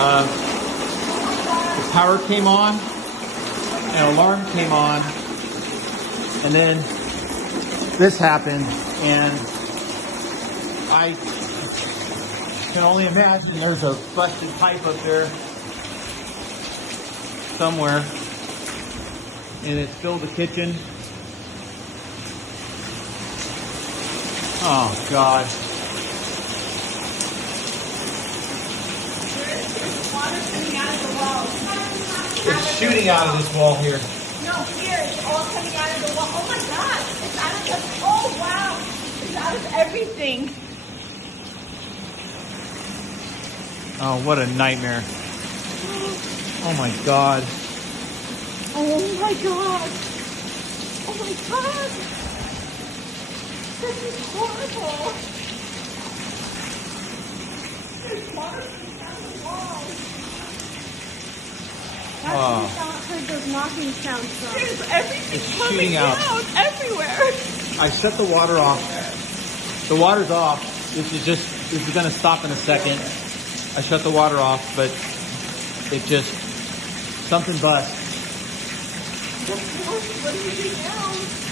The power came on, an alarm came on, and then this happened, and I can only imagine there's a busted pipe up there somewhere, and it filled the kitchen. Oh God. There's water coming out of the wall. It's shooting out of this wall here. No, here, it's all coming out of the wall. Oh my God, it's out of the, oh wow, it's out of everything. Oh, what a nightmare. Oh my God. Oh my God. Oh my God. This is horrible. There's water coming out of the wall. That's Oh. what I heard those knocking sounds from. There's everything It's coming shooting out. everywhere. I shut the water off. The water's off. This is gonna stop in a second. I shut the water off, but it something bust. What do you do now?